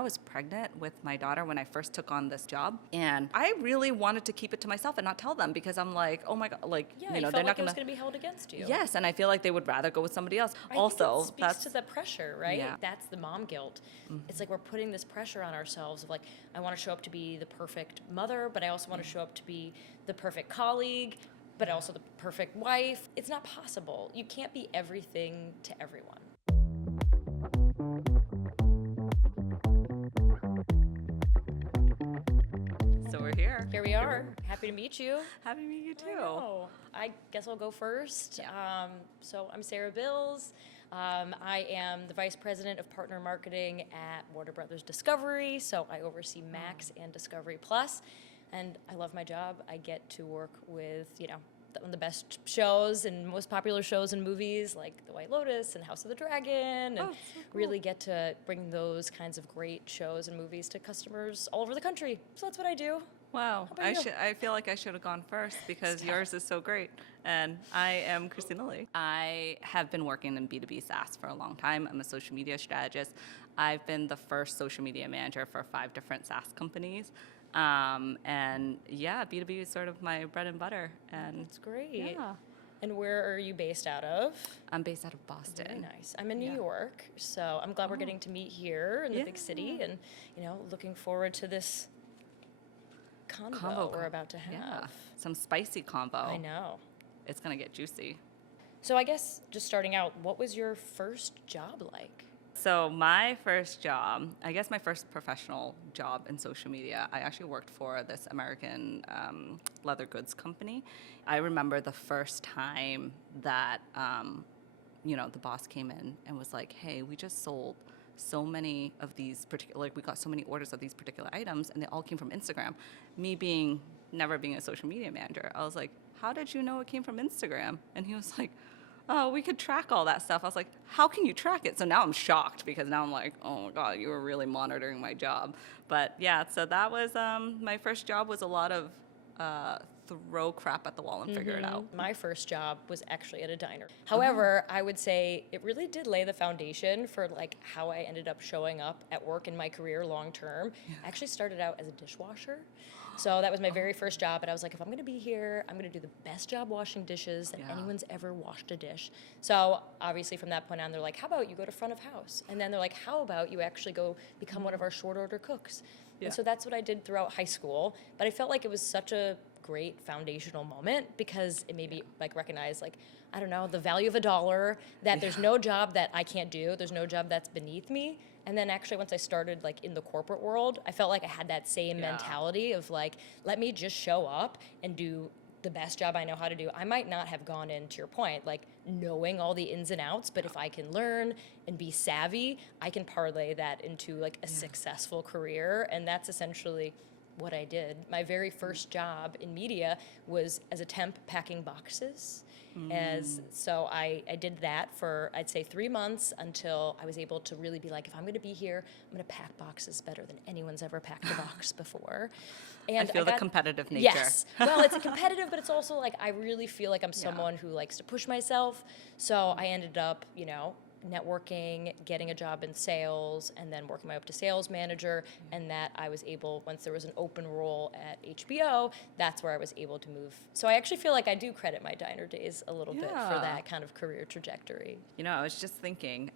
I was pregnant with my daughter when I first took on this job, and I really wanted to keep it to myself and not tell them, because I'm like, oh my God, like, Yeah, you know, felt they're like not it was gonna. going to be held against you. Yes, and I feel like they would rather go with somebody else. I Also, think it speaks to the pressure, right? Yeah. That's the mom guilt. It's like we're putting this pressure on ourselves of like, I want to show up to be the perfect mother, but I also want to show up to be the perfect colleague, but also the perfect wife. It's not possible. You can't be everything to everyone. So we're here. Here we are. Happy to meet you. Happy to meet you I too. know. I guess I'll go first. Yeah. So I'm Sarah Bills. I am the Vice President of Partner Marketing at Warner Brothers Discovery. So I oversee Max and Discovery Plus, and I love my job. I get to work with, one of the best shows and most popular shows and movies like The White Lotus and House of the Dragon, and so cool. really get to bring those kinds of great shows and movies to customers all over the country. So that's what I do. Wow, about you? I feel like I should have gone first because yours is so great. And I am Christina Lee. I have been working in B2B SaaS for a long time. I'm a social media strategist. I've been the first social media manager for 5 different SaaS companies. And yeah, B2B is sort of my bread and butter. And That's great. yeah, And where are you based out of? I'm based out of Boston. Very nice. I'm in New Yeah. York, so I'm glad we're getting to meet here in the big city, and looking forward to this convo we're about to have. Yeah, some spicy combo. I know. It's gonna get juicy. So I guess just starting out, what was your first job like? So my first job, I guess my first professional job in social media, I actually worked for this American leather goods company. I remember the first time that, the boss came in and was like, hey, we just sold so many of these particular, like we got so many orders of these particular items, and they all came from Instagram. Me never being a social media manager, I was like, how did you know it came from Instagram? And he was like, oh, we could track all that stuff. I was like, how can you track it? So now I'm shocked, because now I'm like, oh my God, you were really monitoring my job. But yeah, so that was, my first job was a lot of throw crap at the wall and figure it out. My first job was actually at a diner. However, I would say it really did lay the foundation for like how I ended up showing up at work in my career long term. I actually started out as a dishwasher. So that was my very first job, and I was like, if I'm gonna be here, I'm gonna do the best job washing dishes that anyone's ever washed a dish. So obviously from that point on, they're like, how about you go to front of house? And then they're like, how about you actually go become one of our short order cooks? And so that's what I did throughout high school. But I felt like it was such a great foundational moment, because it made me like recognize, like, I don't know, the value of $1, that there's no job that I can't do, there's no job that's beneath me. And then actually once I started like in the corporate world, I felt like I had that same mentality of like, let me just show up and do the best job I know how to do. I might not have gone in, to your point, like knowing all the ins and outs, but if I can learn and be savvy, I can parlay that into like a successful career. And that's essentially what I did. My very first job in media was as a temp packing boxes. So I did that for, I'd say, 3 months, until I was able to really be like, if I'm going to be here, I'm going to pack boxes better than anyone's ever packed a box before. And I feel the competitive nature. Yes. Well, it's a competitive, but it's also like I really feel like I'm someone who likes to push myself. So I ended up, networking, getting a job in sales, and then working my way up to sales manager. And that I was able, once there was an open role at HBO, that's where I was able to move. So I actually feel like I do credit my diner days a little bit for that kind of career trajectory. I was just thinking,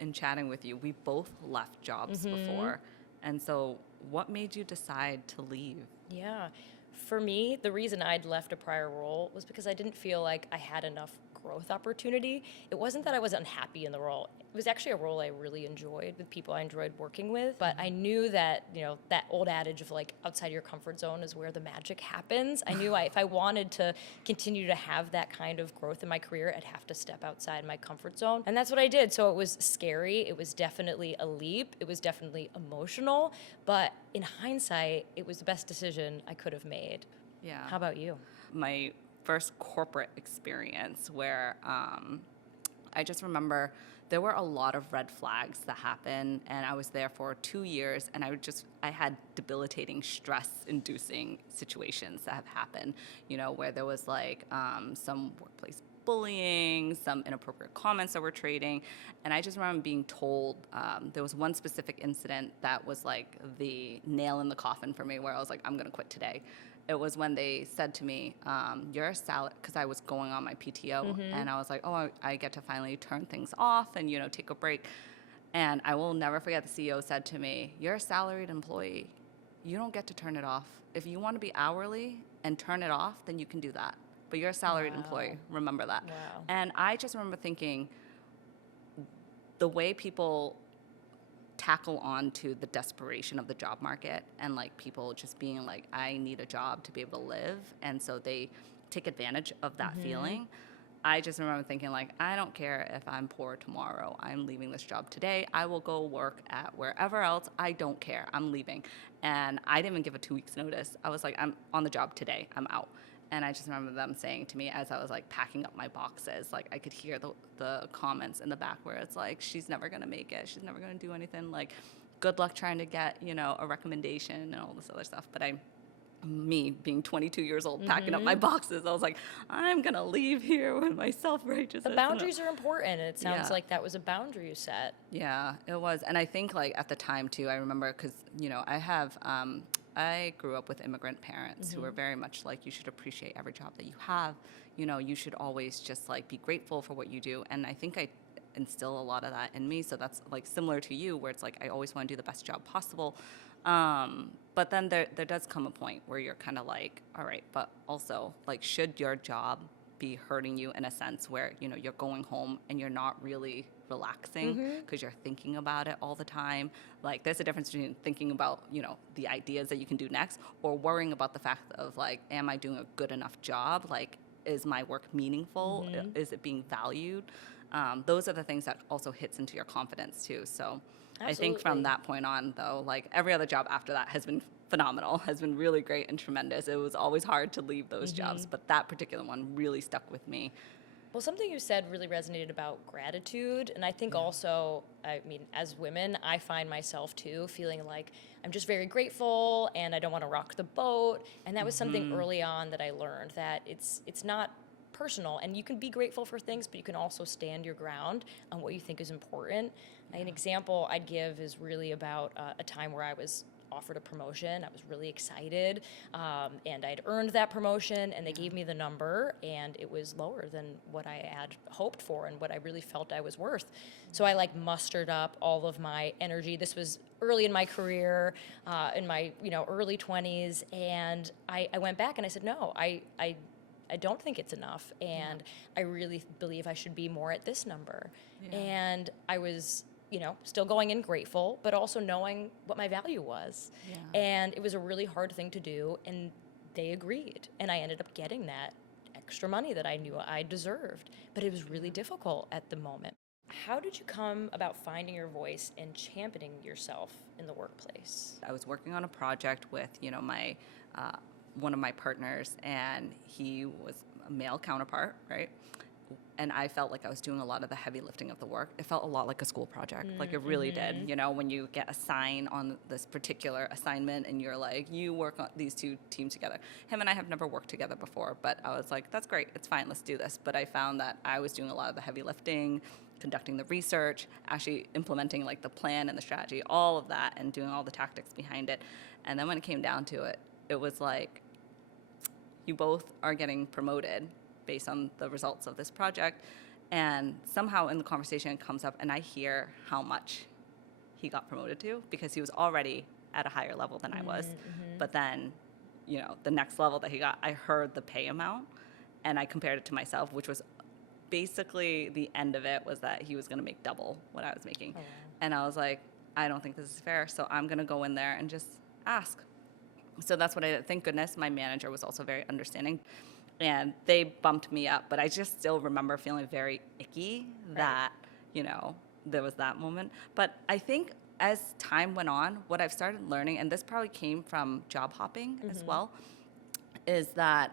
in chatting with you, we both left jobs before. And so what made you decide to leave? Yeah. For me, the reason I'd left a prior role was because I didn't feel like I had enough growth opportunity. It wasn't that I was unhappy in the role. It was actually a role I really enjoyed, with people I enjoyed working with. But I knew that, that old adage of like, outside your comfort zone is where the magic happens. I knew if I wanted to continue to have that kind of growth in my career, I'd have to step outside my comfort zone. And that's what I did. So it was scary. It was definitely a leap. It was definitely emotional. But in hindsight, it was the best decision I could have made. Yeah. How about you? My first corporate experience, where I just remember there were a lot of red flags that happened, and I was there for 2 years, and I had debilitating stress-inducing situations that have happened, where there was like some workplace bullying, some inappropriate comments that were trading. And I just remember being told, there was one specific incident that was like the nail in the coffin for me, where I was like, I'm going to quit today. It was when they said to me, you're a salary, because I was going on my PTO, and I was like, oh, I get to finally turn things off and, take a break. And I will never forget, the CEO said to me, you're a salaried employee. You don't get to turn it off. If you want to be hourly and turn it off, then you can do that. But you're a salaried employee. Remember that. Wow. And I just remember thinking, the way people tackle on to the desperation of the job market, and like people just being like, I need a job to be able to live. And so they take advantage of that feeling. I just remember thinking, like, I don't care if I'm poor tomorrow. I'm leaving this job today. I will go work at wherever else. I don't care. I'm leaving. And I didn't even give a 2 weeks notice. I was like, I'm on the job today. I'm out. And I just remember them saying to me as I was like packing up my boxes, like I could hear the comments in the back where it's like, she's never going to make it. She's never going to do anything. Like, good luck trying to get, a recommendation and all this other stuff. But me being 22 years old, packing up my boxes, I was like, I'm going to leave here with my self-righteousness. The boundaries are important, and it sounds like that was a boundary you set. Yeah, it was. And I think like at the time too, I remember because, I grew up with immigrant parents who were very much like, you should appreciate every job that you have. You should always just like be grateful for what you do. And I think I instill a lot of that in me. So that's like similar to you, where it's like, I always want to do the best job possible. But then there does come a point where you're kind of like, all right, but also like, should your job be hurting you in a sense where, you're going home and you're not really relaxing because you're thinking about it all the time? Like, there's a difference between thinking about, the ideas that you can do next, or worrying about the fact of like, am I doing a good enough job? Like, is my work meaningful? Is it being valued? Those are the things that also hits into your confidence too. So I think from that point on, though, like every other job after that has been phenomenal, has been really great and tremendous. It was always hard to leave those jobs, but that particular one really stuck with me. Well, something you said really resonated about gratitude. And I think also, as women, I find myself too feeling like I'm just very grateful and I don't want to rock the boat. And that was something early on that I learned, that it's not personal, and you can be grateful for things, but you can also stand your ground on what you think is important. An example I'd give is really about a time where I was offered a promotion. I was really excited, and I'd earned that promotion, and they gave me the number, and it was lower than what I had hoped for and what I really felt I was worth. So I like mustered up all of my energy. This was early in my career, in my early 20s, and I went back and I said, no, I don't think it's enough, and I really believe I should be more at this number. And I was still going in grateful, but also knowing what my value was. And it was a really hard thing to do, and they agreed. And I ended up getting that extra money that I knew I deserved. But it was really difficult at the moment. How did you come about finding your voice and championing yourself in the workplace? I was working on a project with, my one of my partners, and he was a male counterpart, right? And I felt like I was doing a lot of the heavy lifting of the work. It felt a lot like a school project, like it really did. When you get assigned on this particular assignment and you're like, you work on these two teams together. Him and I have never worked together before, but I was like, that's great, it's fine, let's do this. But I found that I was doing a lot of the heavy lifting, conducting the research, actually implementing like the plan and the strategy, all of that, and doing all the tactics behind it. And then when it came down to it, it was like, you both are getting promoted based on the results of this project. And somehow in the conversation it comes up, and I hear how much he got promoted to, because he was already at a higher level than I was. But then, the next level that he got, I heard the pay amount, and I compared it to myself, which was basically the end of it was that he was going to make double what I was making. And I was like, I don't think this is fair, so I'm going to go in there and just ask. So that's what I did. Thank goodness my manager was also very understanding, and they bumped me up. But I just still remember feeling very icky that, there was that moment. But I think as time went on, what I've started learning, and this probably came from job hopping as well, is that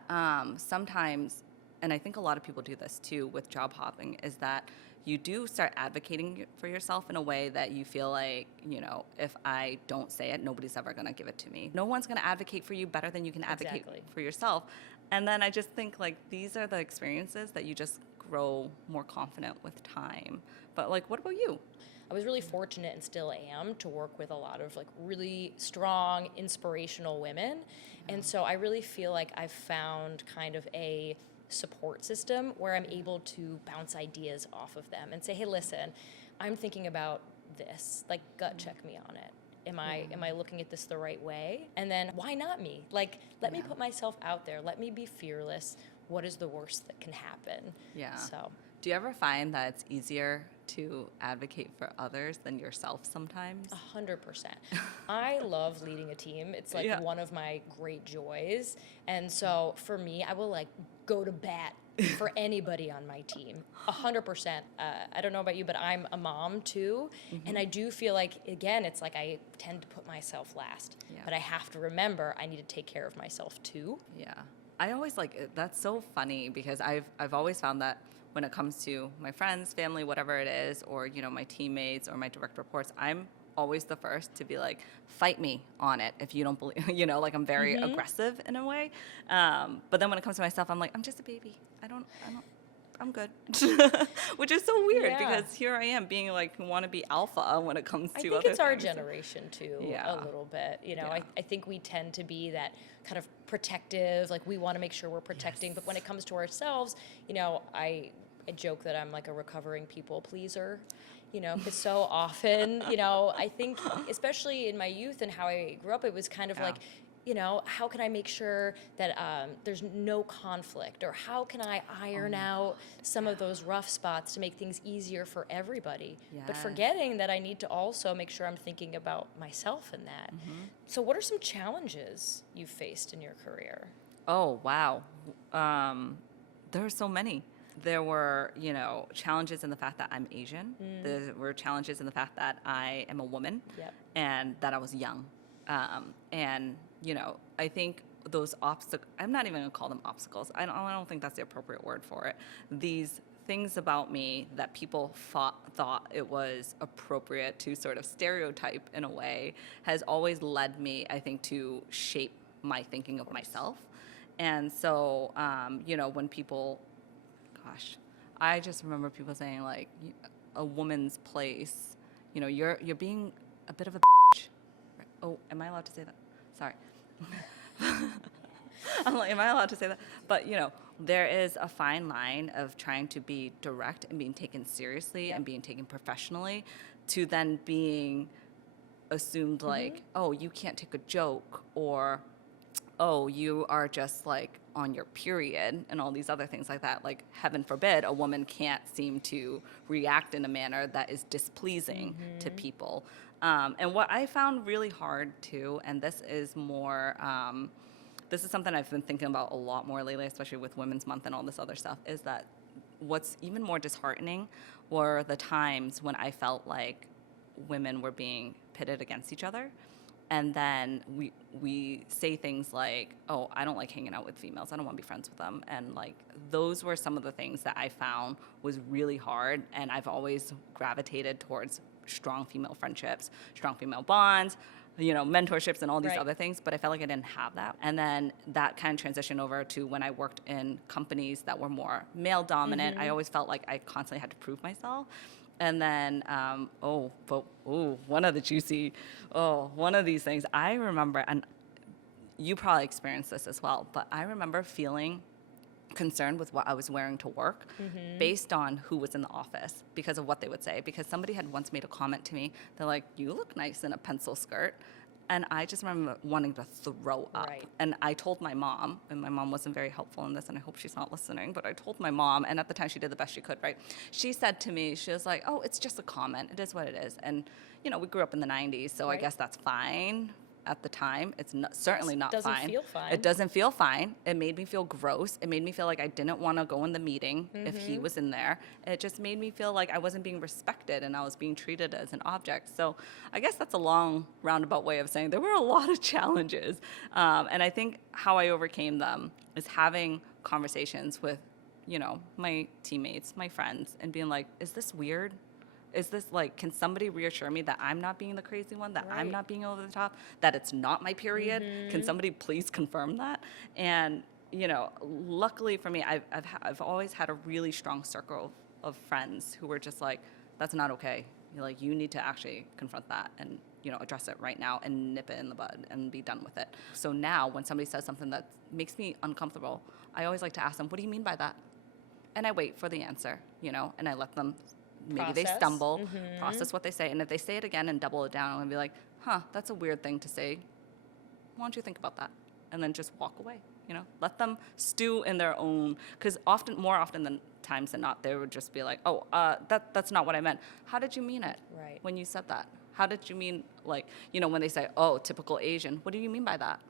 sometimes, and I think a lot of people do this too with job hopping, is that you do start advocating for yourself in a way that you feel like, if I don't say it, nobody's ever going to give it to me. No one's going to advocate for you better than you can advocate for yourself. And then I just think like these are the experiences that you just grow more confident with time. But like, what about you? I was really fortunate and still am to work with a lot of like really strong, inspirational women. And so I really feel like I've found kind of a support system where I'm able to bounce ideas off of them and say, hey, listen, I'm thinking about this. Like, gut check me on it. Am I looking at this the right way? And then why not me? Like, let me put myself out there. Let me be fearless. What is the worst that can happen? Yeah. So, Do you ever find that it's easier to advocate for others than yourself sometimes? 100%. I love leading a team. It's like one of my great joys. And so for me, I will like go to bat for anybody on my team. 100%. I don't know about you, but I'm a mom too. And I do feel like, again, it's like I tend to put myself last. Yeah. But I have to remember I need to take care of myself too. Yeah. I always like, that's so funny because I've always found that when it comes to my friends, family, whatever it is, or, you know, my teammates or my direct reports, I'm always the first to be like, fight me on it if you don't believe, you know, like I'm very aggressive in a way. But then when it comes to myself, I'm like, I'm just a baby. I'm good. Which is so weird because here I am being like, want to be alpha when it comes to other things. I think it's our generation too, Yeah. a little bit. You know, Yeah. I think we tend to be that kind of protective, like we want to make sure we're protecting. But when it comes to ourselves, you know, I joke that I'm like a recovering people pleaser. You know, because so often, you know, I think, especially in my youth and how I grew up, it was kind of like, you know, how can I make sure that there's no conflict, or how can I iron out some of those rough spots to make things easier for everybody? But forgetting that I need to also make sure I'm thinking about myself in that. So what are some challenges you've faced in your career? Oh, wow. There are so many. There were, you know, challenges in the fact that I'm Asian. There were challenges in the fact that I am a woman and that I was young. And, you know, I think those obstacles, I'm not even going to call them obstacles. I don't think that's the appropriate word for it. These things about me that people thought it was appropriate to sort of stereotype in a way has always led me, I think, to shape my thinking of myself. And so, you know, when people, gosh, I just remember people saying like, a woman's place, you know, you're being a bit of a bitch. Oh, am I allowed to say that? Sorry. I'm like, am I allowed to say that? But, you know, there is a fine line of trying to be direct and being taken seriously and being taken professionally to then being assumed like, oh, you can't take a joke, or, oh, you are just like on your period, and all these other things like that. Like, heaven forbid, a woman can't seem to react in a manner that is displeasing to people. And what I found really hard too, and this is more, this is something I've been thinking about a lot more lately, especially with Women's Month and all this other stuff, is that what's even more disheartening were the times when I felt like women were being pitted against each other. And then we say things like, oh, I don't like hanging out with females. I don't want to be friends with them. And like, those were some of the things that I found was really hard. And I've always gravitated towards strong female friendships, strong female bonds, you know, mentorships and all these other things. But I felt like I didn't have that. And then that kind of transitioned over to when I worked in companies that were more male dominant. I always felt like I constantly had to prove myself. And then, one of these things, I remember, and you probably experienced this as well, but I remember feeling concerned with what I was wearing to work based on who was in the office because of what they would say. Because somebody had once made a comment to me, they're like, you look nice in a pencil skirt. And I just remember wanting to throw up. And I told my mom, and my mom wasn't very helpful in this, and I hope she's not listening, but I told my mom, and at the time she did the best she could, right? She said to me, she was like, oh, it's just a comment. It is what it is. And, you know, we grew up in the 90s, so I guess that's fine. At the time, it's certainly not fine. It doesn't feel fine. It doesn't feel fine. It made me feel gross. It made me feel like I didn't want to go in the meeting if he was in there. It just made me feel like I wasn't being respected and I was being treated as an object. So I guess that's a long roundabout way of saying there were a lot of challenges. And I think how I overcame them is having conversations with, you know, my teammates, my friends, and being like, is this weird? Is this like, can somebody reassure me that I'm not being the crazy one, that I'm not being over the top, that it's not my period? Can somebody please confirm that? And luckily for me, I've always had a really strong circle of friends who were just like, that's not okay. Like, you need to actually confront that and, address it right now and nip it in the bud and be done with it. So now when somebody says something that makes me uncomfortable, I always like to ask them, what do you mean by that? And I wait for the answer, and I let them, maybe they stumble, process what they say. And if they say it again and double it down, I'm going to be like, that's a weird thing to say. Why don't you think about that? And then just walk away, let them stew in their own, because more often than times than not, they would just be like, oh, that's not what I meant. How did you mean it when you said that? How did you mean, when they say, oh, typical Asian, what do you mean by that?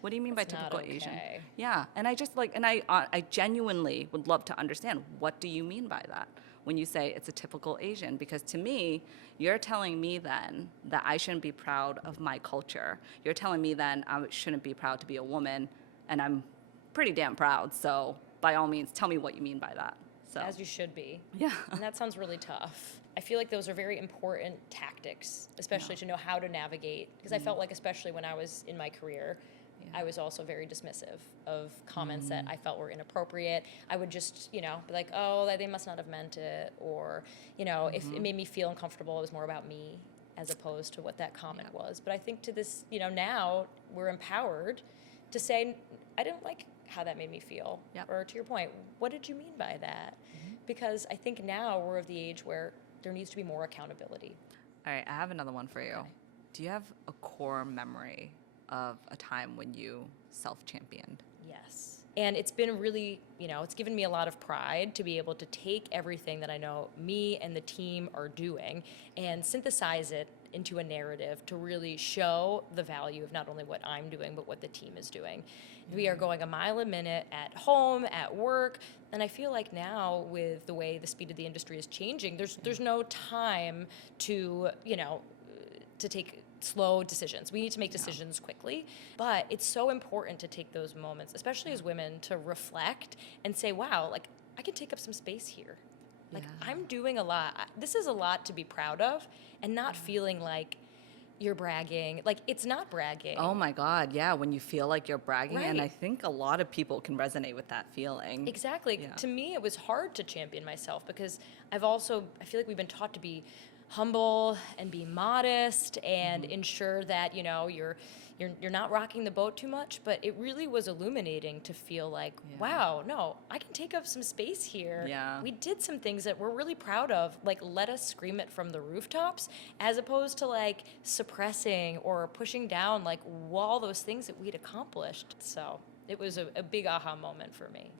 What do you mean by typical Asian? Yeah, and I just I genuinely would love to understand, what do you mean by that when you say it's a typical Asian? Because to me, you're telling me then that I shouldn't be proud of my culture. You're telling me then I shouldn't be proud to be a woman, and I'm pretty damn proud. So by all means, tell me what you mean by that. So. As you should be. Yeah. And that sounds really tough. I feel like those are very important tactics, especially to know how to navigate. Because I felt like, especially when I was in my career, I was also very dismissive of comments that I felt were inappropriate. I would just, be like, oh, they must not have meant it. Or, if it made me feel uncomfortable, it was more about me as opposed to what that comment was. But I think to this, now we're empowered to say, I didn't like how that made me feel. Or to your point, what did you mean by that? Because I think now we're of the age where there needs to be more accountability. All right, I have another one for you. Okay. Do you have a core memory of a time when you self-championed? Yes. And it's been really, it's given me a lot of pride to be able to take everything that I know me and the team are doing and synthesize it into a narrative to really show the value of not only what I'm doing, but what the team is doing. We are going a mile a minute at home, at work, and I feel like now with the way the speed of the industry is changing, there's no time to, to take slow decisions. We need to make decisions quickly, but it's so important to take those moments, especially as women, to reflect and say, wow, I can take up some space here. I'm doing a lot. This is a lot to be proud of, and not feeling like you're bragging. It's not bragging. Oh my God, yeah, when you feel like you're bragging, Right. and I think a lot of people can resonate with that feeling. Exactly. Yeah. To me, it was hard to champion myself because I feel like we've been taught to be humble and be modest and ensure that, you're not rocking the boat too much, but it really was illuminating to feel like, wow, no, I can take up some space here. Yeah. We did some things that we're really proud of. Let us scream it from the rooftops, as opposed to suppressing or pushing down all those things that we'd accomplished. So it was a big aha moment for me.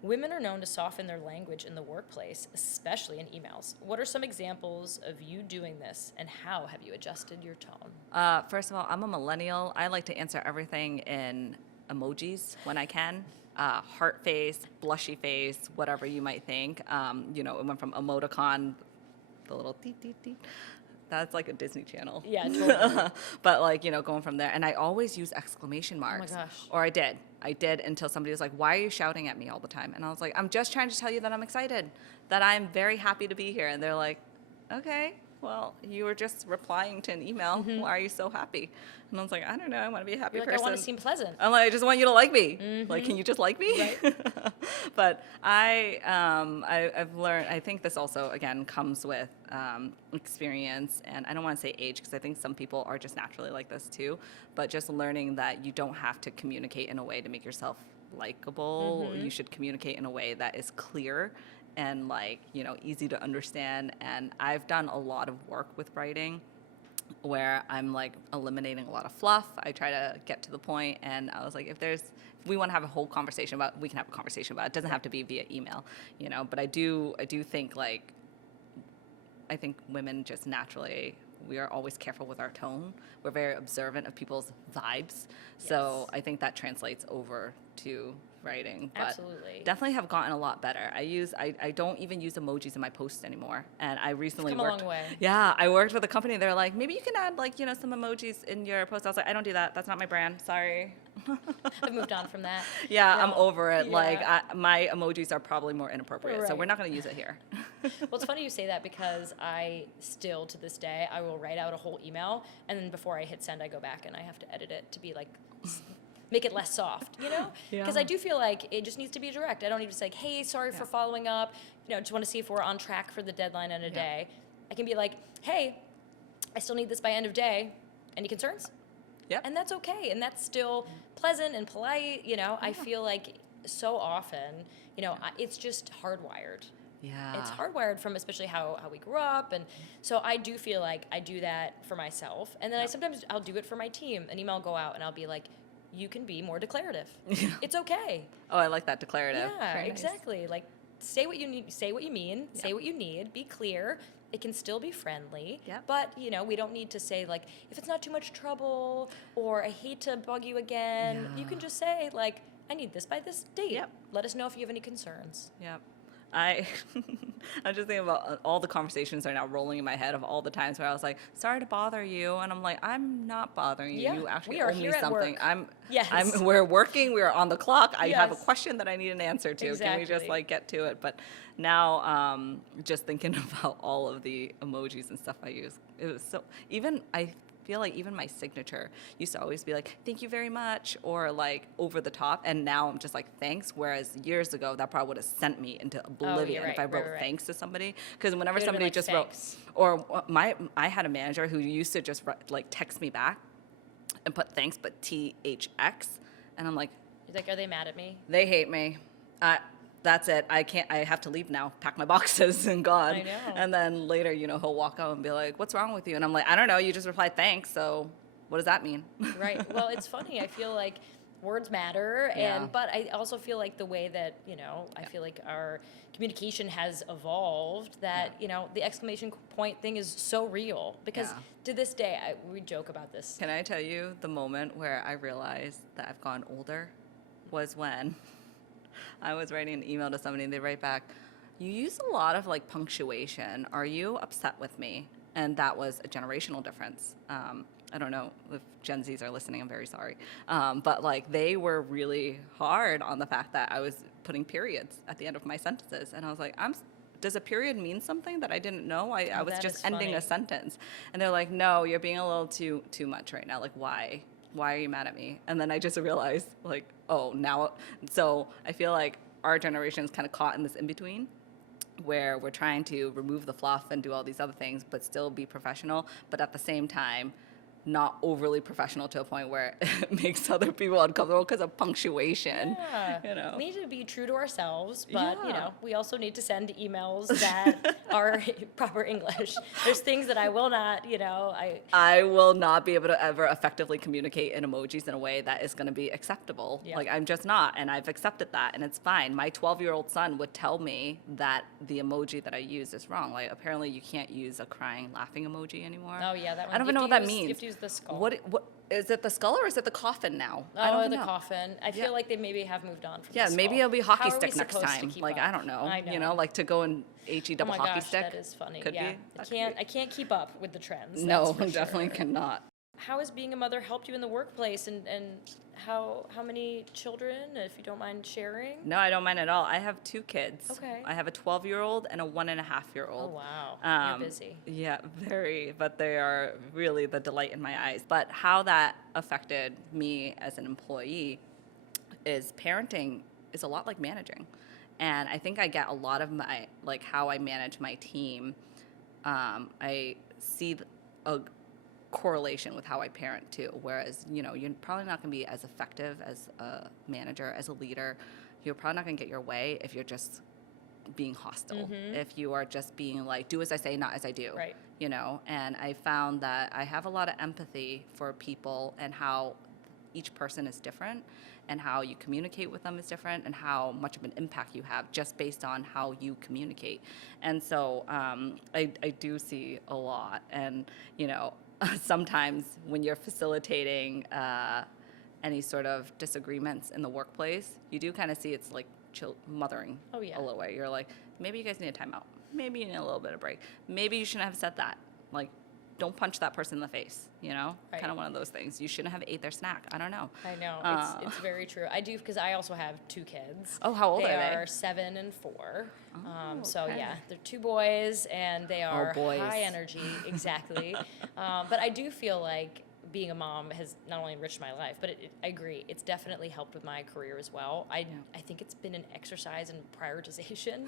Women are known to soften their language in the workplace, especially in emails. What are some examples of you doing this, and how have you adjusted your tone? First of all, I'm a millennial. I like to answer everything in emojis when I can. Heart face, blushy face, whatever you might think. It went from emoticon, the little deet, deet, deet. That's like a Disney Channel. Yeah, totally. But going from there. And I always use exclamation marks. Oh my gosh. Or I did until somebody was like, why are you shouting at me all the time? And I was like, I'm just trying to tell you that I'm excited, that I'm very happy to be here. And they're like, okay, well, you were just replying to an email. Why are you so happy? And I was like, I don't know. I want to be a happy person. I want to seem pleasant. I'm like, I just want you to like me. Can you just like me? Right. But I've learned, I think this also, again, comes with experience. And I don't want to say age, because I think some people are just naturally like this too. But just learning that you don't have to communicate in a way to make yourself likable. You should communicate in a way that is clear and easy to understand. And I've done a lot of work with writing where I'm eliminating a lot of fluff. I try to get to the point, and I was like, if we want to have a whole conversation about it, we can have a conversation about it. It doesn't have to be via email, but I do think I think women just naturally, we are always careful with our tone. We're very observant of people's vibes. So I think that translates over to writing. But Absolutely. definitely have gotten a lot better. I don't even use emojis in my posts anymore. And I recently It's come a long way. Yeah, I worked with a company. They're like, maybe you can add some emojis in your post. I was like, I don't do that. That's not my brand. Sorry. I've moved on from that. Yeah, No. I'm over it. Yeah. My emojis are probably more inappropriate, so Right. we're not going to use it here. Well, it's funny you say that because I still, to this day, I will write out a whole email, and then before I hit send, I go back and I have to edit it to be make it less soft, you know? Because Yeah. I do feel like it just needs to be direct. I don't need to say, like, hey, sorry for following up. You know, just want to see if we're on track for the deadline in a day. I can be like, hey, I still need this by end of day. Any concerns? Yep. And that's okay. And that's still pleasant and polite. You know, I feel like so often, you know, it's just hardwired. Yeah. It's hardwired from especially how we grew up. And so I do feel like I do that for myself. And then I'll do it for my team. An email will go out and I'll be like, you can be more declarative. It's okay. Oh, I like that declarative. Yeah, Very nice. exactly. Like, say what you need, say what you mean, say what you need, be clear. It can still be friendly, but, you know, we don't need to say, like, if it's not too much trouble or I hate to bug you again. You can just say, like, I need this by this date. Yep. Let us know if you have any concerns. Yep. I'm just thinking about all the conversations that are now rolling in my head of all the times where I was like, sorry to bother you. And I'm like, I'm not bothering you. Yeah, You actually we are owe me here at something. work. We're working. We're on the clock. I have a Yes. question that I need an answer to. Can we just Exactly. like get to it? But now, just thinking about all of the emojis and stuff I use, it was so, I feel like even my signature used to always be like, thank you very much, or like over the top. And now I'm just like, thanks. Whereas years ago, that probably would have sent me into oblivion if I wrote thanks to somebody. Because whenever It would've somebody been like, just "Thanks." wrote, or I had a manager who used to just like text me back and put thanks, but THX. And I'm like, He's like, are they mad at me? they hate me. That's it. I have to leave now, pack my boxes and gone. I know. And then later, you know, he'll walk out and be like, what's wrong with you? And I'm like, I don't know. You just replied thanks. So what does that mean? Right. Well, it's funny. I feel like words matter, but I also feel like the way that, you know, I feel like our communication has evolved, that, you know, the exclamation point thing is so real, because to this day, we joke about this. Can I tell you the moment where I realized that I've gone older was when I was writing an email to somebody and they write back, you use a lot of like punctuation. Are you upset with me? And that was a generational difference. I don't know if Gen Zs are listening. I'm very sorry. But like they were really hard on the fact that I was putting periods at the end of my sentences. And I was like, does a period mean something that I didn't know? I was just ending a sentence. And they're like, no, you're being a little too much right now. Like, why? Why are you mad at me? And then I just realized, like, oh, now. So I feel like our generation is kind of caught in this in-between where we're trying to remove the fluff and do all these other things, but still be professional, but at the same time, not overly professional to a point where it makes other people uncomfortable because of punctuation. Yeah. You know? We need to be true to ourselves, but you Yeah. know, we also need to send emails that are proper English. There's things that I will not, you know, I will not be able to ever effectively communicate in emojis in a way that is going to be acceptable. Yeah. Like, I'm just not, and I've accepted that, and it's fine. My 12-year-old son would tell me that the emoji that I use is wrong. Like, apparently you can't use a crying, laughing emoji anymore. Oh yeah, that one. I don't even know what that means. You have to use the skull. What is it? The skull or is it the coffin now? Oh, I don't the know. coffin. I feel like they maybe have moved on from Yeah, the maybe skull. it'll be hockey How are we stick next supposed to time. keep Like, up? I don't know. I know. You know, like to go in HE Oh double my hockey gosh, stick. that is funny. Could yeah, be. That could I can't keep up with the trends. No, that's for definitely sure. cannot. How has being a mother helped you in the workplace, and how many children, if you don't mind sharing? No, I don't mind at all. I have 2 kids. Okay. I have a 12-year-old and a 1.5-year-old. Oh wow, you're busy. Yeah, very. But they are really the delight in my eyes. But how that affected me as an employee is parenting is a lot like managing. And I think I get a lot of my, like how I manage my team. I see a correlation with how I parent too. Whereas, you know, you're probably not going to be as effective as a manager, as a leader. You're probably not going to get your way if you're just being hostile. If you are just being like, do as I say, not as I do. Right. You know, and I found that I have a lot of empathy for people and how each person is different and how you communicate with them is different and how much of an impact you have just based on how you communicate. And so I do see a lot. And, you know, sometimes when you're facilitating any sort of disagreements in the workplace, you do kind of see it's like mothering Oh, yeah. a little way. You're like, maybe you guys need a timeout. Maybe you need a little bit of break. Maybe you shouldn't have said that. Like, don't punch that person in the face, you know? Right. Kind of one of those things. You shouldn't have ate their snack. I don't know. I know, it's very true. I do, because I also have 2 kids. Oh, how old are they? They are 7 and 4. So okay. yeah, they're 2 boys, and they are boys. high energy, exactly. But I do feel like being a mom has not only enriched my life, but I agree, it's definitely helped with my career as well. I think it's been an exercise in prioritization,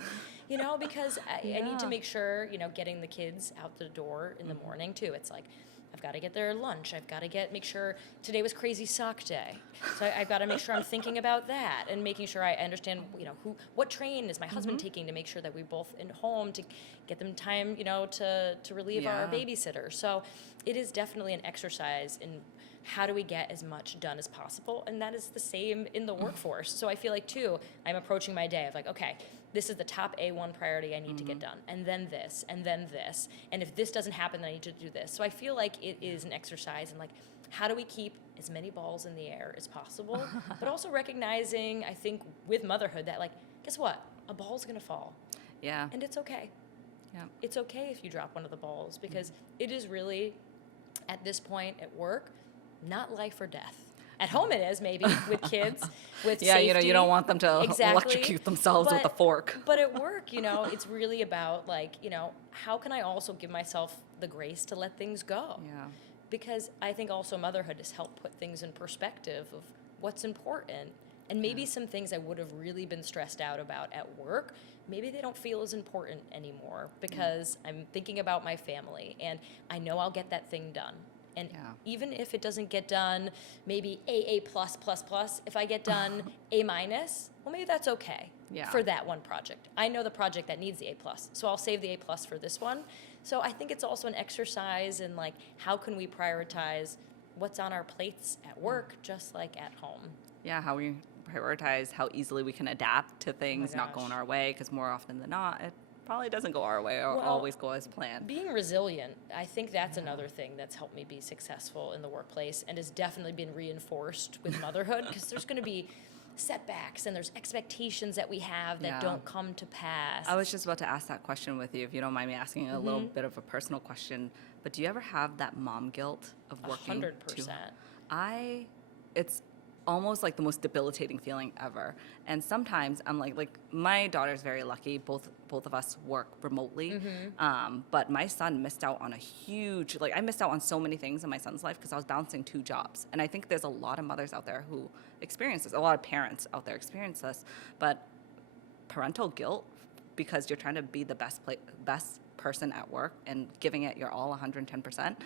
because I need to make sure, getting the kids out the door in the morning too. It's like, I've got to get their lunch. I've got to make sure today was crazy sock day. So I've got to make sure I'm thinking about that and making sure I understand, what train is my husband taking to make sure that we both in home to get them time, to relieve our babysitter. So it is definitely an exercise in how do we get as much done as possible? And that is the same in the workforce. So I feel like, too, I'm approaching my day of like, okay, this is the top A1 priority I need to get done, and then this, and then this. And if this doesn't happen, then I need to do this. So I feel like it is an exercise in like, how do we keep as many balls in the air as possible? But also recognizing, I think, with motherhood that like, guess what? A ball's gonna fall. Yeah. And it's okay. Yeah. It's okay if you drop one of the balls, because it is really, at this point at work, not life or death. At home it is, maybe, with kids, with safety. You don't want them to electrocute themselves with a fork. But at work, it's really about, like, how can I also give myself the grace to let things go? Yeah. Because I think also motherhood has helped put things in perspective of what's important. And maybe some things I would have really been stressed out about at work, maybe they don't feel as important anymore because I'm thinking about my family and I know I'll get that thing done. And even if it doesn't get done, maybe AA+++, if I get done A-, well, maybe that's okay for that one project. I know the project that needs the A+, so I'll save the A+ for this one. So I think it's also an exercise in like, how can we prioritize what's on our plates at work, just like at home? Yeah, how we prioritize how easily we can adapt to things not going our way, because more often than not, it probably doesn't go our way or always go as planned. Being resilient, I think that's another thing that's helped me be successful in the workplace and has definitely been reinforced with motherhood, because there's going to be setbacks and there's expectations that we have that don't come to pass. I was just about to ask that question with you, if you don't mind me asking a little bit of a personal question, but do you ever have that mom guilt of working 100%. It's almost like the most debilitating feeling ever. And sometimes I'm like my daughter's very lucky. Both of us work remotely. But my son missed out on I missed out on so many things in my son's life because I was balancing 2 jobs. And I think there's a lot of mothers out there who experience this. A lot of parents out there experience this. But parental guilt, because you're trying to be the best person at work and giving it your all 110%.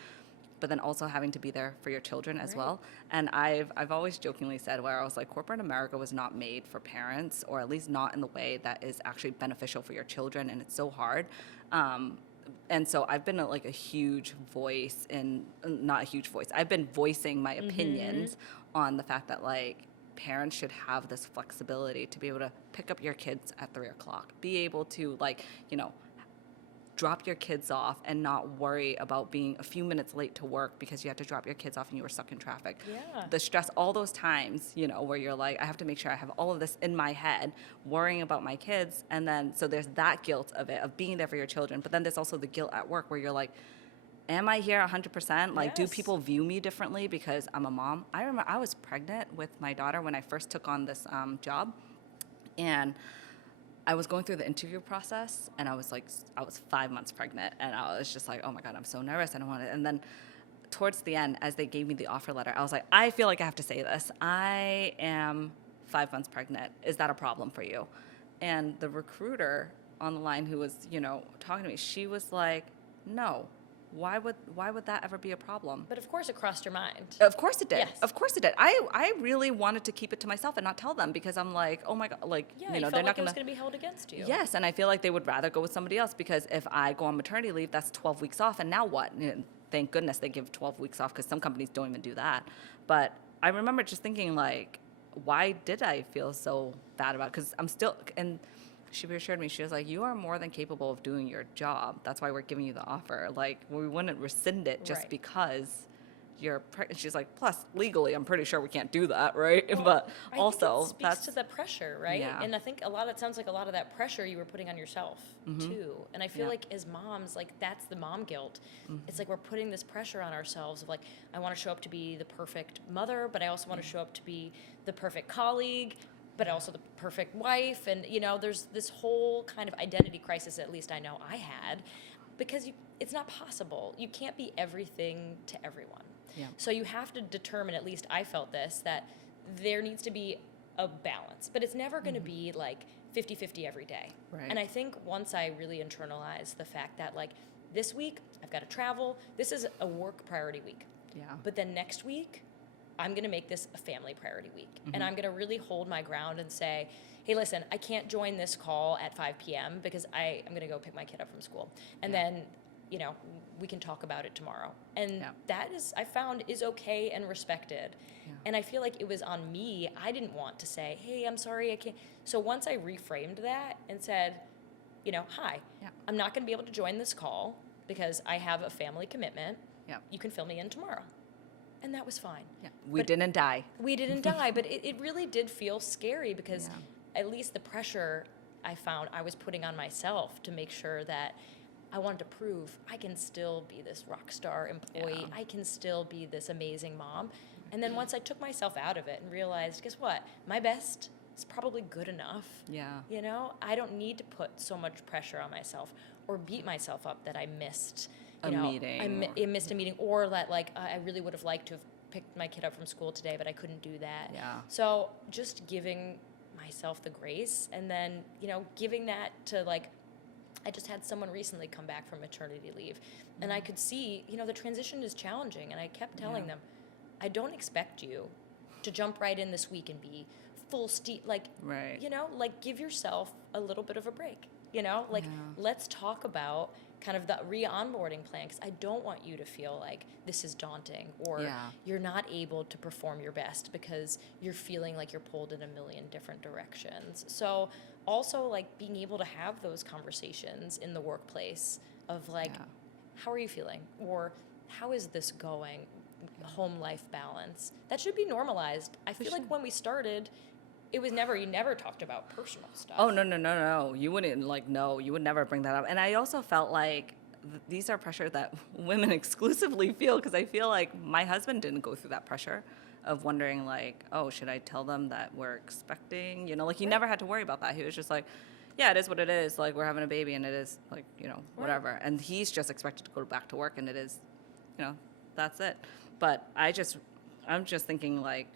But then also having to be there for your children as well. And I've always jokingly said, where I was like, corporate America was not made for parents, or at least not in the way that is actually beneficial for your children, and it's so hard. And so I've been a huge voice not a huge voice, I've been voicing my opinions on the fact that parents should have this flexibility to be able to pick up your kids at 3 o'clock, be able to drop your kids off and not worry about being a few minutes late to work because you had to drop your kids off and you were stuck in traffic. Yeah. The stress, all those times, where you're like, I have to make sure I have all of this in my head, worrying about my kids. And then, so there's that guilt of it, of being there for your children. But then there's also the guilt at work where you're like, am I here 100%? Do people view me differently because I'm a mom? I remember I was pregnant with my daughter when I first took on this job. And I was going through the interview process, and I was 5 months pregnant, and I was just like, oh my God, I'm so nervous. I don't want it. And then towards the end, as they gave me the offer letter, I was like, I feel like I have to say this. I am 5 months pregnant. Is that a problem for you? And the recruiter on the line who was, talking to me, she was like, no. Why would that ever be a problem? But of course it crossed your mind. Of course it did. Yes. Of course it did. I really wanted to keep it to myself and not tell them, because I'm like, oh my God, you they're felt not like it was going to be held against you. Yes, and I feel like they would rather go with somebody else, because if I go on maternity leave, that's 12 weeks off, and now what? Thank goodness they give 12 weeks off, because some companies don't even do that. But I remember just thinking, why did I feel so bad about it? Because I'm still, and she reassured me. She was like, you are more than capable of doing your job. That's why we're giving you the offer. We wouldn't rescind it just because you're pregnant. She's like, plus legally, I'm pretty sure we can't do that, right? Well, but I also, think it speaks to the pressure, right? Yeah. And I think it sounds like a lot of that pressure you were putting on yourself too. And I feel like as moms, that's the mom guilt. It's like we're putting this pressure on ourselves of I want to show up to be the perfect mother, but I also want to show up to be the perfect colleague, but also the perfect wife. And, there's this whole kind of identity crisis, at least I know I had, because it's not possible. You can't be everything to everyone. Yeah. So you have to determine, at least I felt this, that there needs to be a balance, but it's never going to be like 50-50 every day. Right. And I think once I really internalized the fact that like this week I've got to travel, this is a work priority week. Yeah. But then next week, I'm going to make this a family priority week. And I'm going to really hold my ground and say, hey, listen, I can't join this call at 5 p.m. because I'm going to go pick my kid up from school. And then, you know, we can talk about it tomorrow. And that is, I found, is okay and respected. Yeah. And I feel like it was on me. I didn't want to say, hey, I'm sorry, I can't. So once I reframed that and said, you know, hi, I'm not going to be able to join this call because I have a family commitment. Yeah. You can fill me in tomorrow. And that was fine. Yeah. We didn't die. We didn't die, but it really did feel scary because at least the pressure I found I was putting on myself to make sure that I wanted to prove I can still be this rock star employee. I can still be this amazing mom. And then once I took myself out of it and realized, guess what? My best is probably good enough. Yeah. You know, I don't need to put so much pressure on myself or beat myself up that I missed a meeting. I missed a meeting, or that like I really would have liked to have picked my kid up from school today, but I couldn't do that. Yeah. So just giving myself the grace, and then, you know, giving that to like, I just had someone recently come back from maternity leave, and I could see, you know, the transition is challenging, and I kept telling them, I don't expect you to jump right in this week and be full steam, like, you know, like give yourself a little bit of a break, you know, like let's talk about kind of the re-onboarding plan, because I don't want you to feel like this is daunting or you're not able to perform your best because you're feeling like you're pulled in a million different directions. So also like being able to have those conversations in the workplace of like, how are you feeling? Or how is this going? Home life balance. That should be normalized. I feel like when we started, it was never, you never talked about personal stuff. Oh, no. You wouldn't, like, no, you would never bring that up. And I also felt like these are pressure that women exclusively feel, because I feel like my husband didn't go through that pressure of wondering, like, oh, should I tell them that we're expecting? You know, like, he never had to worry about that. He was just like, yeah, it is what it is. Like, we're having a baby, and it is, like, you know, whatever. And he's just expected to go back to work, and it is, you know, that's it. But I'm just thinking, like,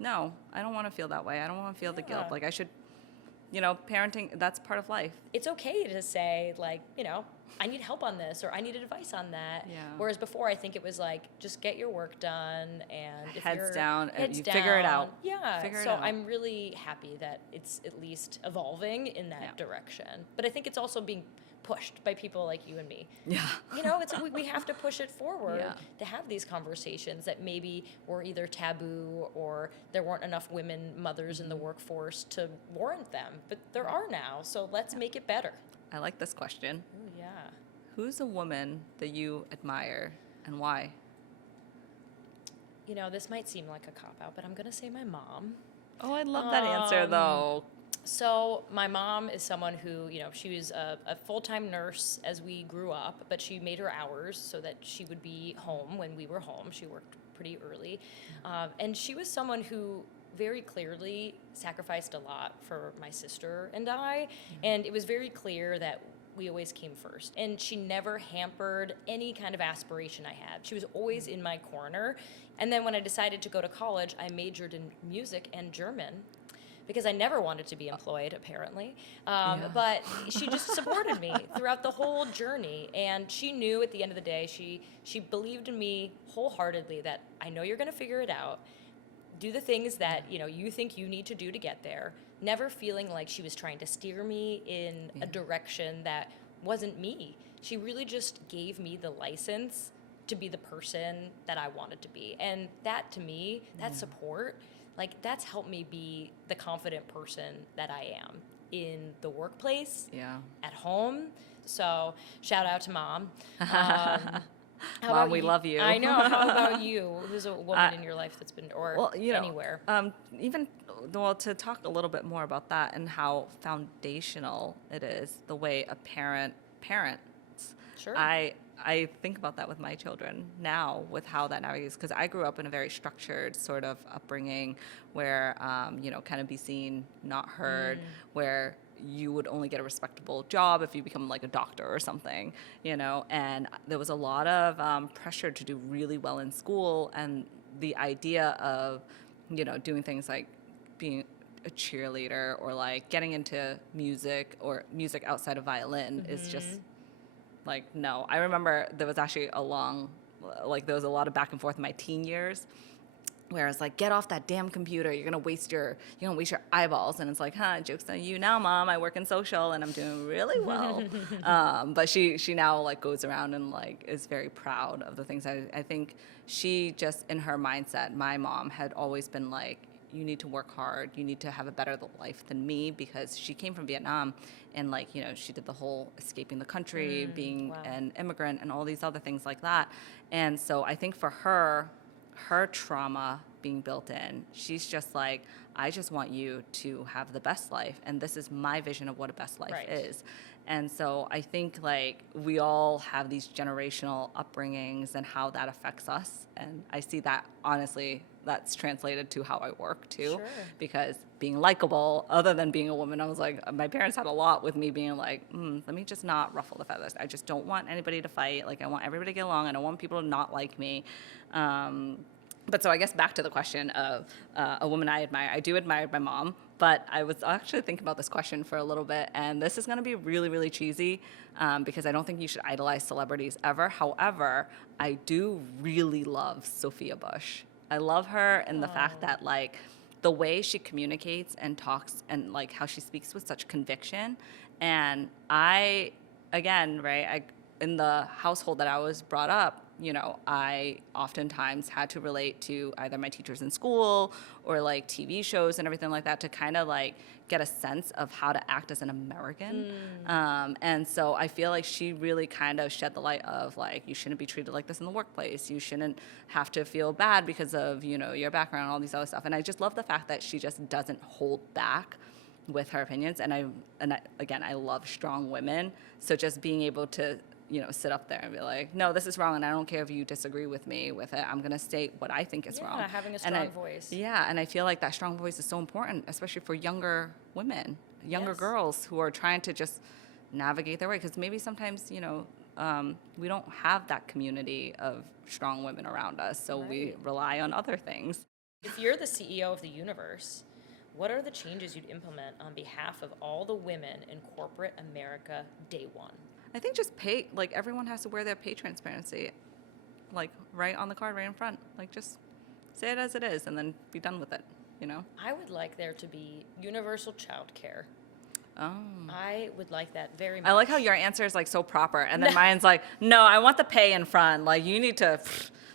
no, I don't want to feel that way. I don't want to feel the guilt. Like, I should, you know, parenting, that's part of life. It's okay to say, like, you know, I need help on this, or I need advice on that. Yeah. Whereas before, I think it was like, just get your work done, and if heads down, figure it out. Yeah. So I'm really happy that it's at least evolving in that direction. But I think it's also being pushed by people like you and me. Yeah. You know, it's we have to push it forward to have these conversations that maybe were either taboo or there weren't enough women mothers in the workforce to warrant them. But there are now, so let's make it better. I like this question. Ooh, yeah. Who's a woman that you admire and why? You know, this might seem like a cop-out, but I'm going to say my mom. Oh, I love that answer, though. So my mom is someone who, you know, she was a full-time nurse as we grew up, but she made her hours so that she would be home when we were home. She worked pretty early. And she was someone who very clearly sacrificed a lot for my sister and I. And it was very clear that we always came first. And she never hampered any kind of aspiration I had. She was always in my corner. And then when I decided to go to college, I majored in music and German, because I never wanted to be employed, apparently. But she just supported me throughout the whole journey. And she knew at the end of the day, she believed in me wholeheartedly that I know you're going to figure it out. Do the things that, you know, you think you need to do to get there. Never feeling like she was trying to steer me in a direction that wasn't me. She really just gave me the license to be the person that I wanted to be. And that, to me, that support, like, that's helped me be the confident person that I am in the workplace, at home. So shout out to Mom. Mom, we love you. I know. How about you? Who's a woman in your life that's been, or anywhere? To talk a little bit more about that and how foundational it is, the way a parent parents. Sure. I think about that with my children now, with how that navigates, because I grew up in a very structured sort of upbringing where, kind of be seen, not heard, where, you would only get a respectable job if you become like a doctor or something, and there was a lot of pressure to do really well in school, and the idea of, doing things like being a cheerleader or like getting into music or music outside of violin is just like, no. I remember there was actually there was a lot of back and forth in my teen years where it's like, get off that damn computer. You're gonna waste your eyeballs. And it's like, joke's on you now, Mom. I work in social and I'm doing really well. But she now like goes around and like is very proud of the things. I think she just, in her mindset, my mom had always been like, you need to work hard. You need to have a better life than me, because she came from Vietnam and like, she did the whole escaping the country, being an immigrant and all these other things like that. And so I think for her trauma being built in, she's just like, I just want you to have the best life. And this is my vision of what a best life is. And so I think like we all have these generational upbringings and how that affects us. And I see that, honestly, that's translated to how I work too. Sure. Because being likable, other than being a woman, I was like, my parents had a lot with me being like, let me just not ruffle the feathers. I just don't want anybody to fight. Like, I want everybody to get along. I don't want people to not like me. But so I guess back to the question of a woman I admire. I do admire my mom, but I was actually thinking about this question for a little bit, and this is going to be really, really cheesy because I don't think you should idolize celebrities ever. However, I do really love Sophia Bush. I love her in the fact that like the way she communicates and talks and like how she speaks with such conviction. And I, again, right, in the household that I was brought up, I oftentimes had to relate to either my teachers in school or like TV shows and everything like that to kind of like get a sense of how to act as an American. And so I feel like she really kind of shed the light of like, you shouldn't be treated like this in the workplace. You shouldn't have to feel bad because of, your background and all these other stuff. And I just love the fact that she just doesn't hold back with her opinions. And I love strong women. So just being able to sit up there and be like, no, this is wrong, and I don't care if you disagree with me with it. I'm going to state what I think is wrong. Yeah, having a strong voice. Yeah, and I feel like that strong voice is so important, especially for younger women, younger girls who are trying to just navigate their way. Because maybe sometimes, we don't have that community of strong women around us, so we rely on other things. If you're the CEO of the universe, what are the changes you'd implement on behalf of all the women in corporate America day one? I think just pay, like everyone has to wear their pay transparency, like right on the card, right in front. Like just say it as it is and then be done with it, I would like there to be universal childcare. Oh. I would like that very much. I like how your answer is like so proper, and then mine's like, no, I want the pay in front. Like you need to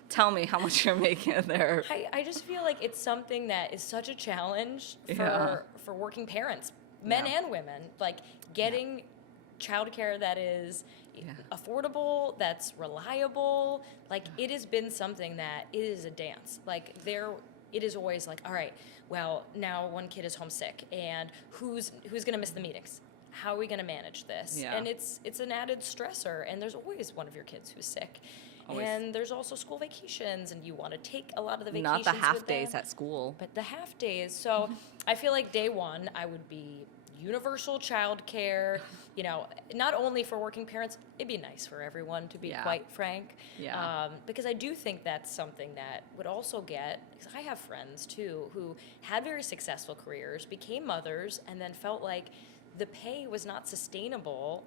tell me how much you're making there. I just feel like it's something that is such a challenge for working parents, men and women, like getting childcare that is affordable, that's reliable. Like it has been something that it is a dance. Like it is always like, all right, well, now one kid is homesick and who's going to miss the meetings? How are we going to manage this? Yeah. And it's an added stressor, and there's always one of your kids who's sick. Always. And there's also school vacations, and you want to take a lot of the vacations. Not the half with days them, at school. but the half days. So I feel like day one, I would be universal childcare, not only for working parents, it'd be nice for everyone, to be quite frank. Yeah. Because I do think that's something that would also because I have friends too who had very successful careers, became mothers, and then felt like the pay was not sustainable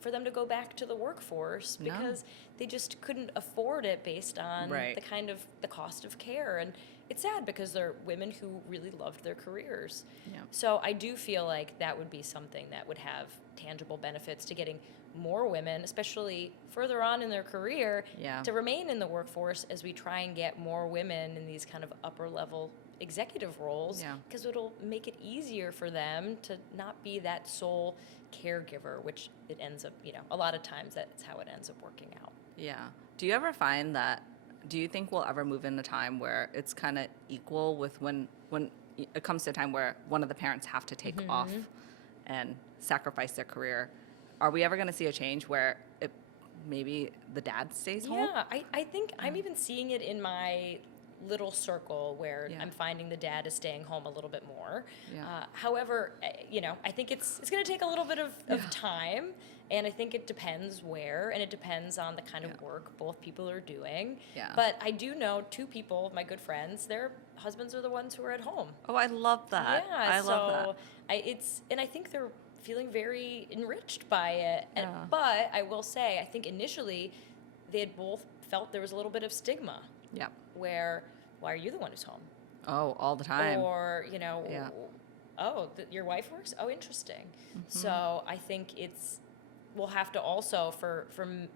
for them to go back to the workforce because they just couldn't afford it based on the cost of care. And it's sad because they're women who really loved their careers. Yeah. So I do feel like that would be something that would have tangible benefits to getting more women, especially further on in their career, to remain in the workforce as we try and get more women in these kind of upper level executive roles, because it'll make it easier for them to not be that sole caregiver, which it ends up, a lot of times that's how it ends up working out. Yeah. Do you ever find that, do you think we'll ever move in a time where it's kind of equal with when it comes to a time where one of the parents have to take off and sacrifice their career? Are we ever going to see a change where maybe the dad stays home? Yeah, I think I'm even seeing it in my little circle where Yeah. I'm finding the dad is staying home a little bit more. Yeah. However, I think it's going to take a little bit of time, and I think it depends where, and it depends on the kind of work both people are doing. Yeah. But I do know two people, my good friends, their husbands are the ones who are at home. Oh, I love that. Yeah, I love that. and I think they're feeling very enriched by it. Yeah. But I will say, I think initially they had both felt there was a little bit of stigma Yeah. where, why are you the one who's home? Oh, all the time. Or, Yeah. oh, your wife works? Oh, interesting. So I think we'll have to also, for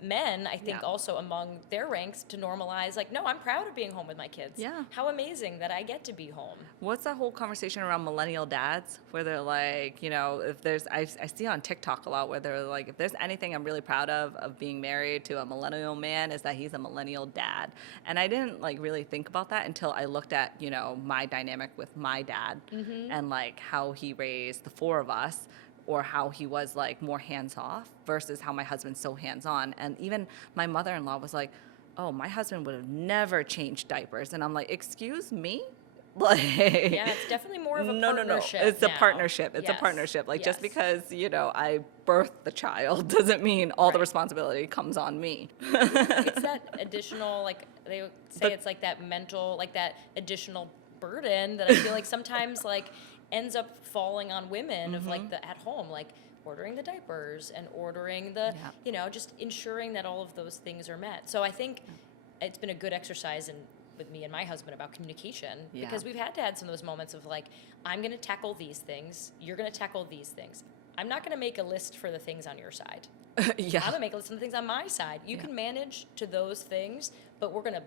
men, I think Yeah. also among their ranks, to normalize, like, no, I'm proud of being home with my kids. Yeah. How amazing that I get to be home. What's that whole conversation around millennial dads where they're like, if there's, I see on TikTok a lot where they're like, if there's anything I'm really proud of being married to a millennial man is that he's a millennial dad. And I didn't like really think about that until I looked at, my dynamic with my dad and like how he raised the four of us, or how he was like more hands off versus how my husband's so hands on. And even my mother-in-law was like, oh, my husband would have never changed diapers. And I'm like, excuse me? Like, Yeah, it's definitely more of a partnership. No. It's a now. partnership. It's a Yes. partnership. Like just Yes. because, I birthed the child doesn't mean all the responsibility comes on me. It's that additional, like they say, it's like that mental, like that additional burden that I feel like sometimes like ends up falling on women of like the at home, like ordering the diapers and ordering the, just ensuring that all of those things are met. So I think it's been a good exercise with me and my husband about communication because we've had to have some of those moments of like, I'm going to tackle these things. You're going to tackle these things. I'm not going to make a list for the things on your side. Yeah. I'm going to make a list of the things on my side. You can manage to those things, but we're going to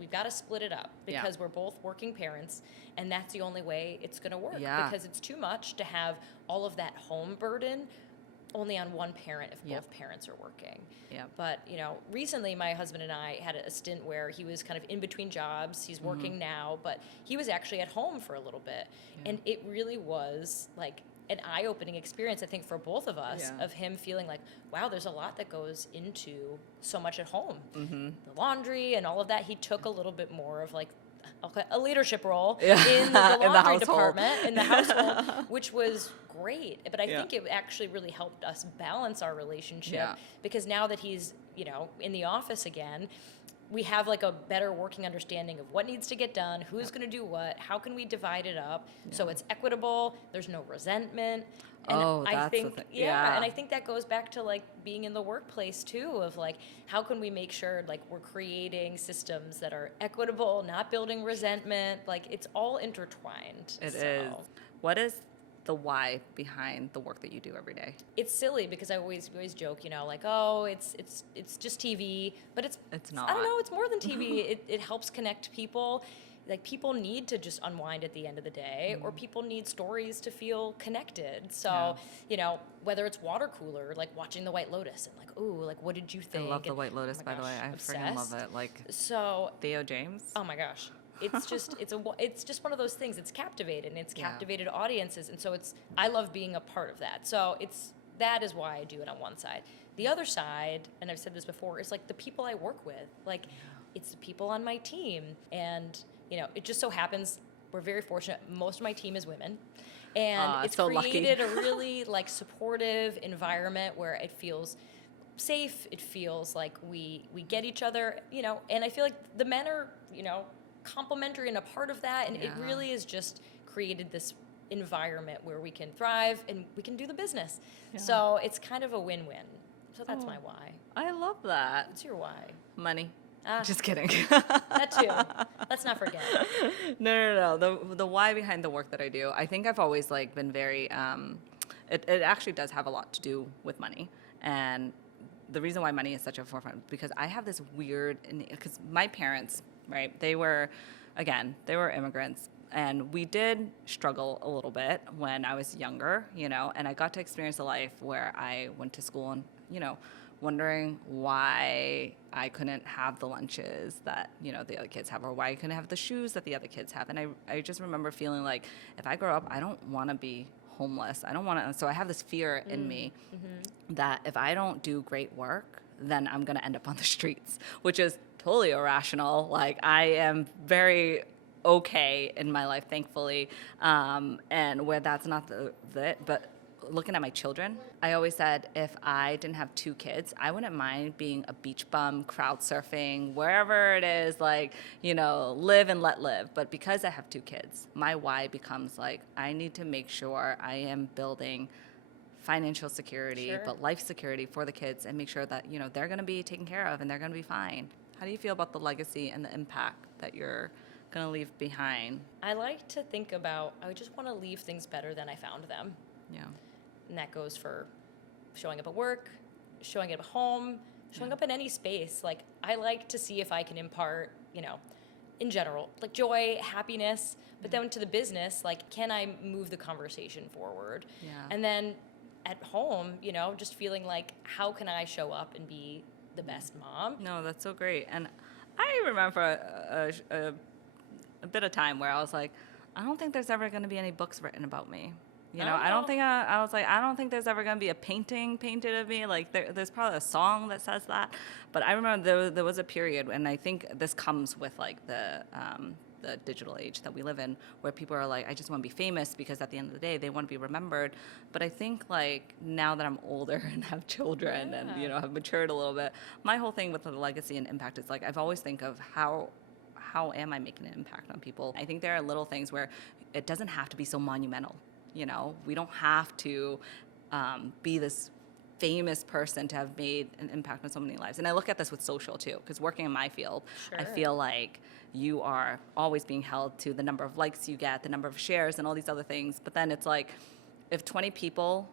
we've got to split it up because we're both working parents, and that's the only way it's going to work because it's too much to have all of that home burden only on one parent if both parents are working. Yeah. But, recently my husband and I had a stint where he was kind of in between jobs. He's working now, but he was actually at home for a little bit. Yeah. And it really was like an eye-opening experience, I think, for both of us, of him feeling like, wow, there's a lot that goes into so much at home. The laundry and all of that. He took a little bit more of like a leadership role in the laundry department, in the household, which was great. But I think it actually really helped us balance our relationship because now that he's, in the office again, we have like a better working understanding of what needs to get done, who's going to do what, how can we divide it up so it's equitable, there's no resentment. And I think, and I think that goes back to like being in the workplace too, of like, how can we make sure like we're creating systems that are equitable, not building resentment, like it's all intertwined. It is. What is the why behind the work that you do every day? It's silly because we always joke, like, oh, it's just TV, but it's not. I don't know, it's more than TV. It helps connect people. Like people need to just unwind at the end of the day, or people need stories to feel connected. So, whether it's water cooler, like watching the White Lotus and like, ooh, like what did you think? I love the White And, Lotus, oh my by the way. gosh, I freaking love it. Like so Theo James. Oh my gosh. It's just it's just one of those things. It's captivated and it's captivated audiences, and so I love being a part of that. So that is why I do it on one side. The other side, and I've said this before, is like the people I work with. Like it's the people on my team, and it just so happens we're very fortunate. Most of my team is women, and it's so created lucky. a really like supportive environment where it feels safe. It feels like we get each other, and I feel like the men are, complementary and a part of that, and it really is just created this environment where we can thrive and we can do the business. So it's kind of a win-win. So that's my why. I love that. What's your why? Money. Just kidding. That too. Let's not forget. No. The why behind the work that I do, I think I've always like been very. It actually does have a lot to do with money, and the reason why money is such a forefront because I have this weird. Because my parents, right? They were immigrants, and we did struggle a little bit when I was younger, and I got to experience a life where I went to school and, wondering why I couldn't have the lunches that, the other kids have, or why I couldn't have the shoes that the other kids have. And I just remember feeling like if I grow up, I don't want to be homeless. I don't want to. So I have this fear in me that if I don't do great work, then I'm going to end up on the streets, which is totally irrational. Like, I am very okay in my life, thankfully, and where that's not but looking at my children, I always said if I didn't have 2 kids, I wouldn't mind being a beach bum, crowd surfing, wherever it is, like, live and let live. But because I have 2 kids, my why becomes like, I need to make sure I am building financial security, Sure. but life security for the kids, and make sure that, they're going to be taken care of and they're going to be fine. How do you feel about the legacy and the impact that you're going to leave behind? I like to think about, I just want to leave things better than I found them. Yeah. And that goes for showing up at work, showing up at home, showing up in any space. Like, I like to see if I can impart, in general, like joy, happiness, but then to the business, like, can I move the conversation forward? Yeah. And then at home, just feeling like, how can I show up and be the best mom? No, that's so great. And I remember a bit of time where I was like, I don't think there's ever going to be any books written about me. I don't think I was like, I don't think there's ever going to be a painting painted of me. Like, there's probably a song that says that. But I remember there was a period, and I think this comes with like the digital age that we live in, where people are like, I just want to be famous, because at the end of the day, they want to be remembered. But I think, like, now that I'm older and have children and, have matured a little bit, my whole thing with the legacy and impact is like, I've always think of how am I making an impact on people? I think there are little things where it doesn't have to be so monumental. We don't have to be this famous person to have made an impact on so many lives. And I look at this with social too, because working in my field, I Sure. feel like you are always being held to the number of likes you get, the number of shares, and all these other things. But then it's like, if 20 people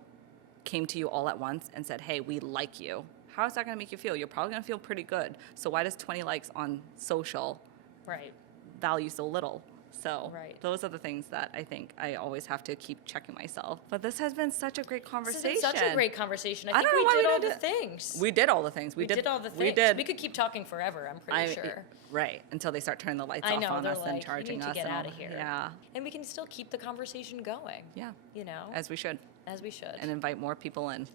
came to you all at once and said, hey, we like you, how is that going to make you feel? You're probably going to feel pretty good. So why does 20 likes on social Right. value so little? So Right. those are the things that I think I always have to keep checking myself. But this has been such a great This conversation. has been such a great conversation. I I think don't know we why did we all didn't the do- things. We did all the things. We did all the things. We did. We could keep talking forever, I'm pretty sure. Right, until they start turning the lights I off know, on they're us like, and you charging need to us. get and all out of that. here. Yeah, And we can still keep the conversation going, yeah, you know, as we should, as we should. and invite more people in.